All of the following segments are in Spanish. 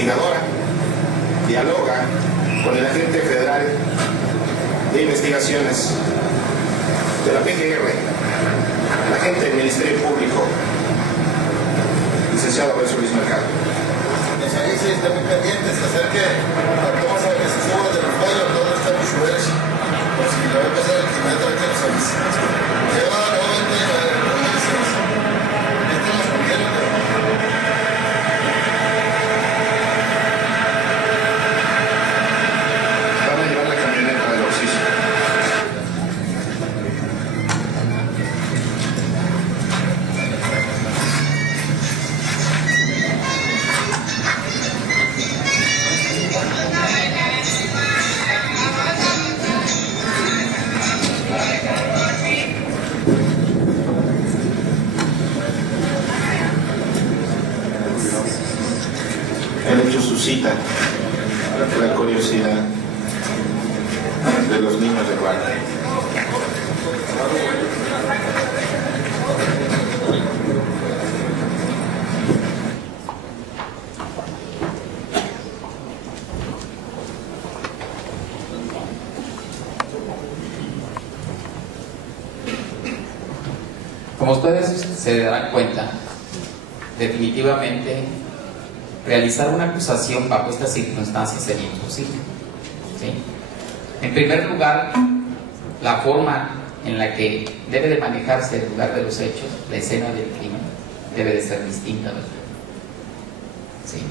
investigadora dialoga con el agente federal de investigaciones de la PGR, el agente del Ministerio Público, licenciado Alberto Luis Mercado. Mis ahí sí están muy pendientes, se acerque a cómo se que se suba de los fallos, todo está muy suave, por si le va a pasar el kilómetro que nos avisa. Lleva nuevamente a esto nos conviene, van a llevar la camioneta del Oxiso. Han hecho su cita, la curiosidad de los niños de guardia. Como ustedes se darán cuenta, definitivamente realizar una acusación bajo estas circunstancias sería imposible, ¿sí? En primer lugar, la forma en la que debe de manejarse el lugar de los hechos, la escena del crimen, debe de ser distinta, ¿verdad? ¿Sí?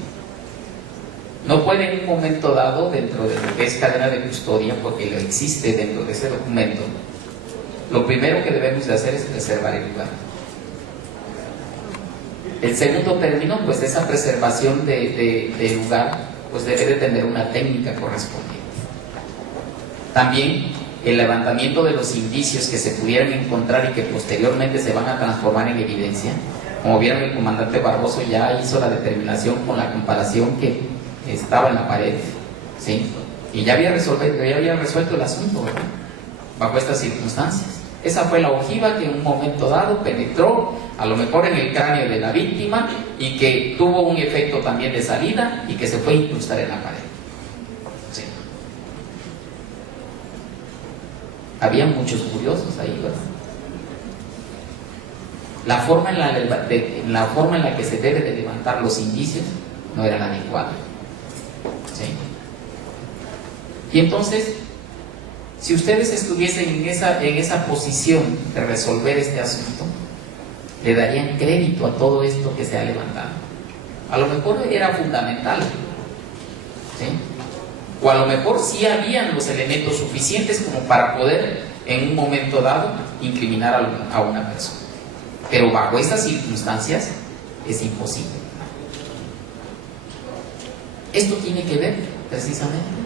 No puede en un momento dado, dentro de lo que es cadena de custodia, porque lo existe dentro de ese documento, lo primero que debemos de hacer es preservar el lugar. El segundo término, pues esa preservación del lugar, pues debe de tener una técnica correspondiente. También el levantamiento de los indicios que se pudieran encontrar y que posteriormente se van a transformar en evidencia. Como vieron, el comandante Barroso ya hizo la determinación con la comparación que estaba en la pared, ¿sí? Y ya había resuelto el asunto, ¿verdad? Bajo estas circunstancias. Esa fue la ojiva que en un momento dado penetró, a lo mejor en el cráneo de la víctima, y que tuvo un efecto también de salida y que se fue a incrustar en la pared. Sí. Había muchos curiosos ahí, ¿verdad? La forma en la que se debe de levantar los indicios no era la adecuada. ¿Sí? Y entonces, si ustedes estuviesen en esa posición de resolver este asunto, le darían crédito a todo esto que se ha levantado. A lo mejor era fundamental, ¿sí? O a lo mejor sí habían los elementos suficientes como para poder, en un momento dado, incriminar a una persona. Pero bajo estas circunstancias es imposible. Esto tiene que ver, precisamente,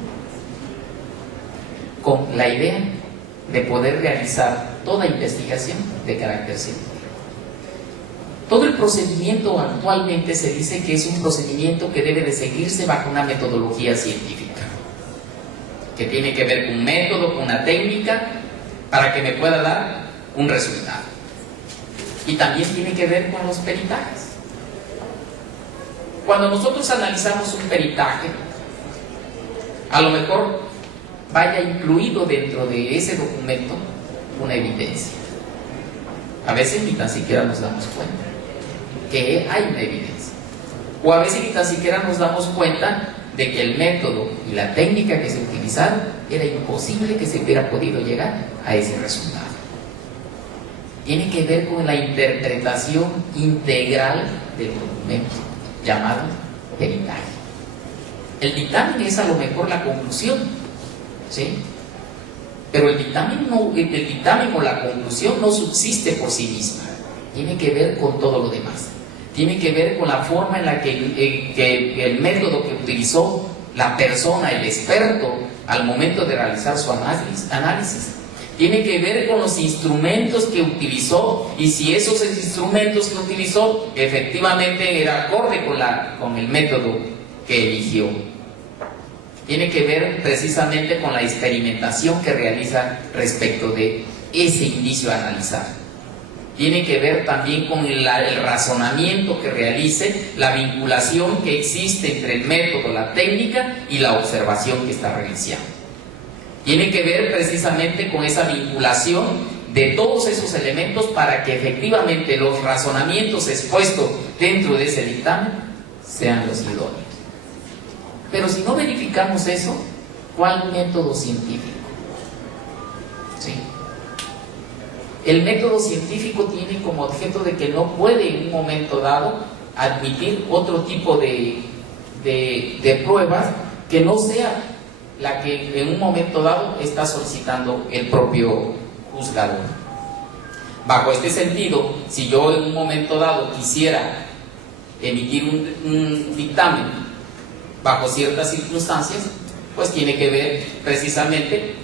con la idea de poder realizar toda investigación de carácter científico. Todo el procedimiento actualmente se dice que es un procedimiento que debe de seguirse bajo una metodología científica, que tiene que ver con un método, con una técnica, para que me pueda dar un resultado. Y también tiene que ver con los peritajes. Cuando nosotros analizamos un peritaje, a lo mejor vaya incluido dentro de ese documento una evidencia. A veces ni tan siquiera nos damos cuenta que hay una evidencia. O a veces ni tan siquiera nos damos cuenta de que el método y la técnica que se utilizaron era imposible que se hubiera podido llegar a ese resultado. Tiene que ver con la interpretación integral del documento, llamado peritaje. El dictamen es a lo mejor la conclusión, ¿sí? Pero el dictamen o la conclusión no subsiste por sí misma. Tiene que ver con todo lo demás. Tiene que ver con la forma en la que el método que utilizó la persona, el experto, al momento de realizar su análisis. Tiene que ver con los instrumentos que utilizó y si esos instrumentos que utilizó efectivamente era acorde con el método que eligió. Tiene que ver precisamente con la experimentación que realiza respecto de ese indicio a analizar. tiene que ver también con el razonamiento que realice, la vinculación que existe entre el método, la técnica y la observación que está realizando. Tiene que ver precisamente con esa vinculación de todos esos elementos para que efectivamente los razonamientos expuestos dentro de ese dictamen sean los idóneos. Pero si no verificamos eso, ¿cuál método científico? ¿Sí? El método científico tiene como objeto de que no puede en un momento dado admitir otro tipo de pruebas que no sea la que en un momento dado está solicitando el propio juzgador. Bajo este sentido, si yo en un momento dado quisiera emitir un dictamen bajo ciertas circunstancias, pues tiene que ver precisamente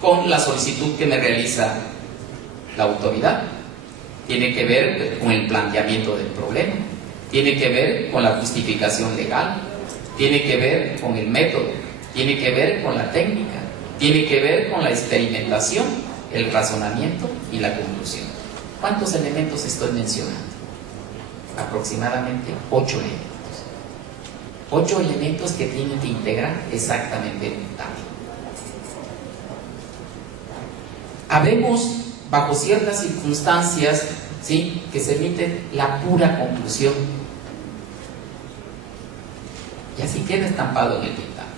con la solicitud que me realiza la autoridad, tiene que ver con el planteamiento del problema, tiene que ver con la justificación legal, tiene que ver con el método, tiene que ver con la técnica, tiene que ver con la experimentación, el razonamiento y la conclusión. ¿Cuántos elementos estoy mencionando? Aproximadamente 8 elementos. 8 elementos que tienen que integrar exactamente el dictamen. Habemos bajo ciertas circunstancias, ¿sí?, que se emite la pura conclusión y así queda estampado en el dictamen,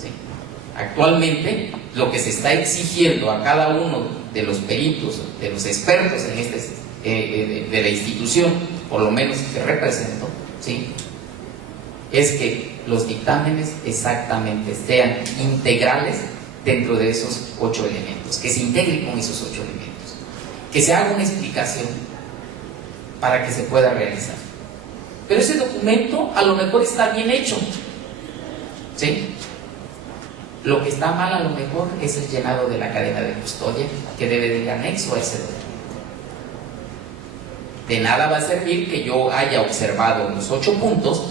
¿sí? Actualmente lo que se está exigiendo a cada uno de los peritos, de los expertos en de la institución, por lo menos que represento, ¿sí?, es que los dictámenes exactamente sean integrales dentro de esos 8 elementos, que se integre con esos 8 elementos, que se haga una explicación para que se pueda realizar. Pero ese documento a lo mejor está bien hecho, ¿sí? Lo que está mal a lo mejor es el llenado de la cadena de custodia que debe de ir anexo a ese documento. De nada va a servir que yo haya observado los 8 puntos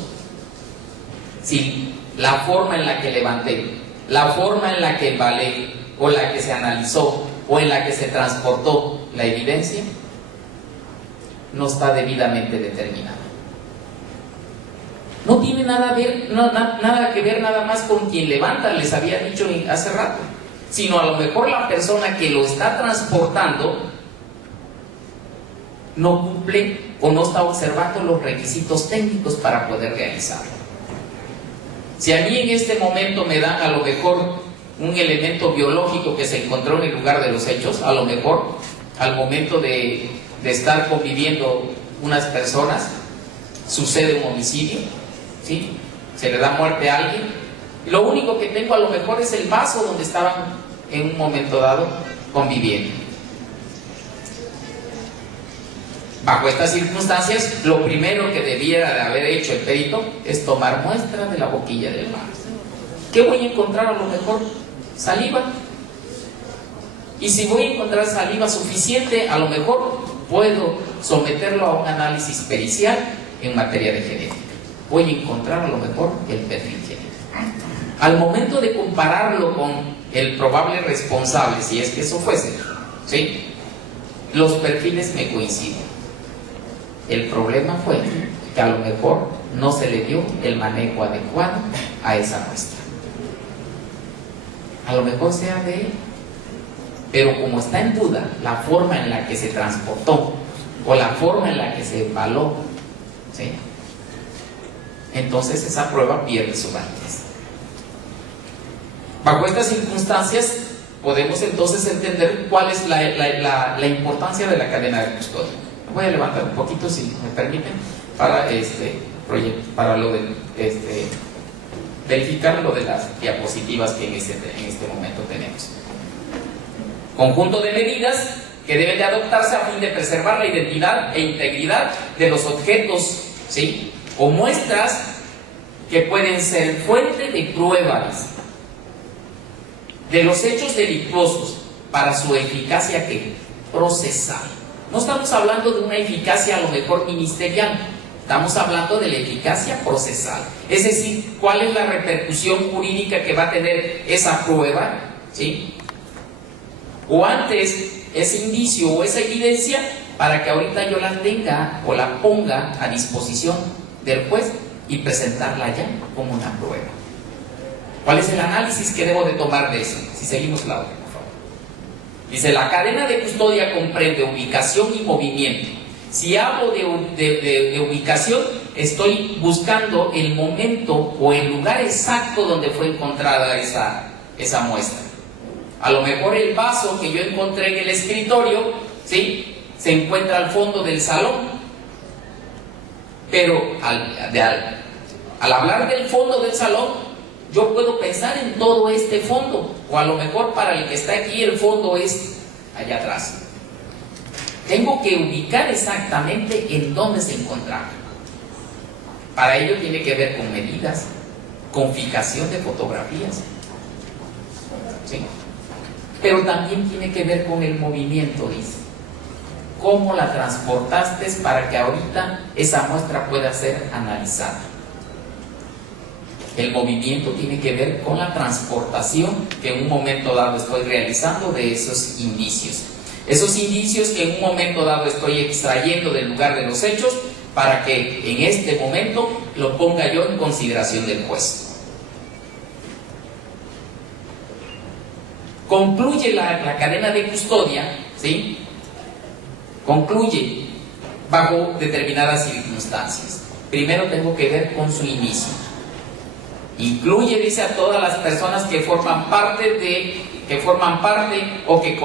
si la forma en la que levanté, la forma en la que embalé, o la que se analizó, o en la que se transportó la evidencia, no está debidamente determinada. No tiene nada que ver nada más con quien levanta, les había dicho hace rato, sino a lo mejor la persona que lo está transportando no cumple o no está observando los requisitos técnicos para poder realizarlo. Si a mí en este momento me dan a lo mejor un elemento biológico que se encontró en el lugar de los hechos, a lo mejor al momento de estar conviviendo unas personas sucede un homicidio, ¿sí?, se le da muerte a alguien, lo único que tengo a lo mejor es el vaso donde estaban en un momento dado conviviendo. Bajo estas circunstancias, lo primero que debiera de haber hecho el perito es tomar muestra de la boquilla del vaso. ¿Qué voy a encontrar? A lo mejor saliva. Y si voy a encontrar saliva suficiente, a lo mejor puedo someterlo a un análisis pericial en materia de genética. Voy a encontrar a lo mejor el perfil genético. Al momento de compararlo con el probable responsable, si es que eso fuese, ¿sí?, los perfiles me coinciden. El problema fue que a lo mejor no se le dio el manejo adecuado a esa muestra. A lo mejor sea de él, pero como está en duda la forma en la que se transportó o la forma en la que se embaló, ¿sí?, entonces esa prueba pierde su validez. Bajo estas circunstancias podemos entonces entender cuál es la importancia de la cadena de custodia. Voy a levantar un poquito, si me permiten, para para lo de verificar lo de las diapositivas que en este momento tenemos. Conjunto de medidas que deben de adoptarse a fin de preservar la identidad e integridad de los objetos, ¿sí?, o muestras que pueden ser fuente de pruebas de los hechos delictuosos para su eficacia procesal. No estamos hablando de una eficacia a lo mejor ministerial, estamos hablando de la eficacia procesal, es decir, cuál es la repercusión jurídica que va a tener esa prueba, ¿sí?, o antes ese indicio o esa evidencia para que ahorita yo la tenga o la ponga a disposición del juez y presentarla ya como una prueba. ¿Cuál es el análisis que debo de tomar de eso? Si seguimos la orden, por favor. Dice, la cadena de custodia comprende ubicación y movimiento. Si hablo de ubicación, estoy buscando el momento o el lugar exacto donde fue encontrada esa muestra. A lo mejor el vaso que yo encontré en el escritorio, ¿sí?, se encuentra al fondo del salón. Pero al hablar del fondo del salón, yo puedo pensar en todo este fondo, o a lo mejor para el que está aquí el fondo es allá atrás. Tengo que ubicar exactamente en dónde se encontraba. Para ello tiene que ver con medidas, con fijación de fotografías, ¿sí? Pero también tiene que ver con el movimiento, dice. ¿Cómo la transportaste para que ahorita esa muestra pueda ser analizada? El movimiento tiene que ver con la transportación que en un momento dado estoy realizando de esos indicios. Esos indicios que en un momento dado estoy extrayendo del lugar de los hechos para que en este momento lo ponga yo en consideración del juez. Concluye la cadena de custodia, ¿sí? Concluye bajo determinadas circunstancias. Primero tengo que ver con su inicio. Incluye, dice, a todas las personas que forman parte o que